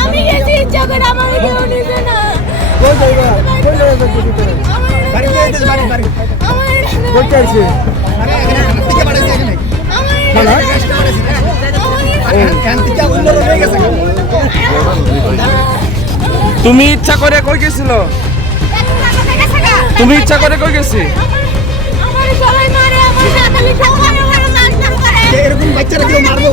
আমি গেছি ইচ্ছা করে আমার কেউ নিবে না। তুমি ইচ্ছা করে কই গেছিল? তুমি ইচ্ছা করে কই গেছি? এরকম বাচ্চারা কেউ মারবো?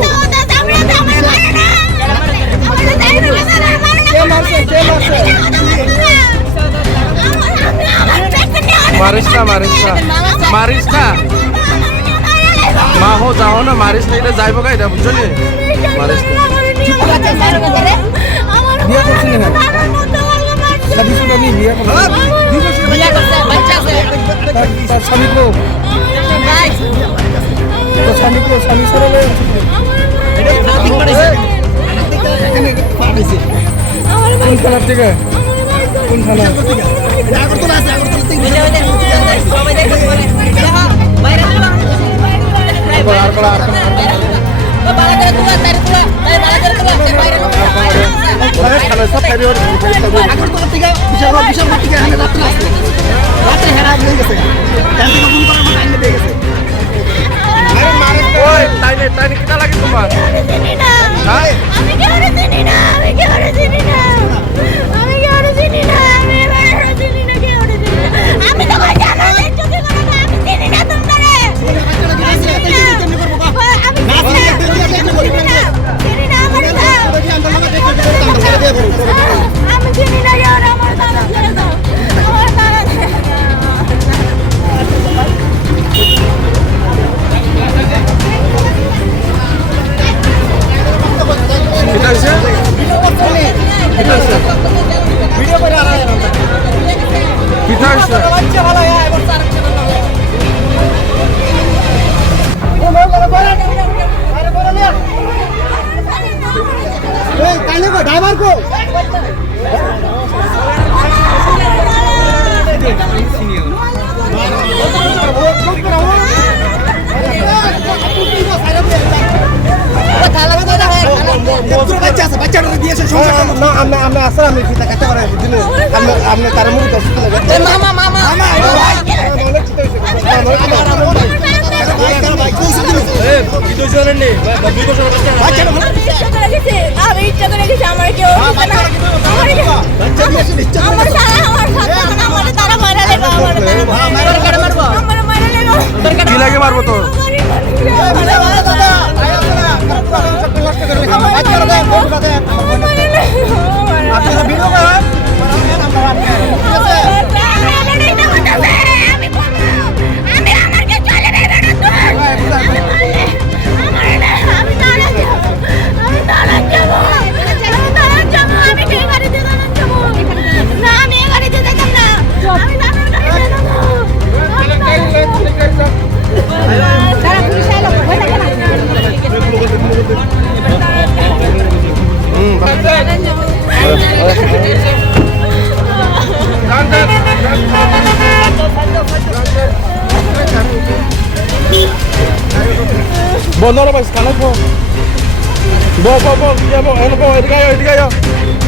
मारिस ना मा हो जाओ ना मारिस नहीं तो जाइबो का इधर बुझो नहीं मारिस বিয়ে করছেন না সবই শুনে আমি বিয়ে করছি বাচ্চা আছে তার স্বামী কো তো স্বামী সরলে এটা নাতিক পড়েছে এখানে পাইছে কোন কালার থেকে কোন থানা আগরতলা আছে আগরতলা থেকে সবাই দেখো দেখা বাইরে চলো আর কলা তো বালা করে তুলা তার তুলা বালা করে তুলা বাইরে খেলা সব খাবি ওর আগরতলা থেকে বিশাল থেকে এখানে রাতে হেরা হয়ে গেছে কেন থেকে ফোন করার মতো আইনে পেয়ে গেছে আরে মারে ওই তাইনে কিটা লাগে তোমার চিনি না আমি কেউ চিনি না আমি কেউ চিনি না আমি কেউ চিনি না আমি এবারে চিনি না কেউ চিনি না আমি তো কই জানা নাই চুপ করে না আমি চিনি না তোমরা আমি চিনি না यार আমার দাদা ছেড়ে দাও আমার দাদা ছেড়ে দাও কিটা হইছে কিটা হইছে ভিডিও করে আনা কিটা হইছে বাচ্চা ভালো এবার স্যার ड्राइवर को बच्चा दिए मामा मामा কি লাগে মারবো তো Bo, no lo vais a calar, bo, ya, bo, esto, esto,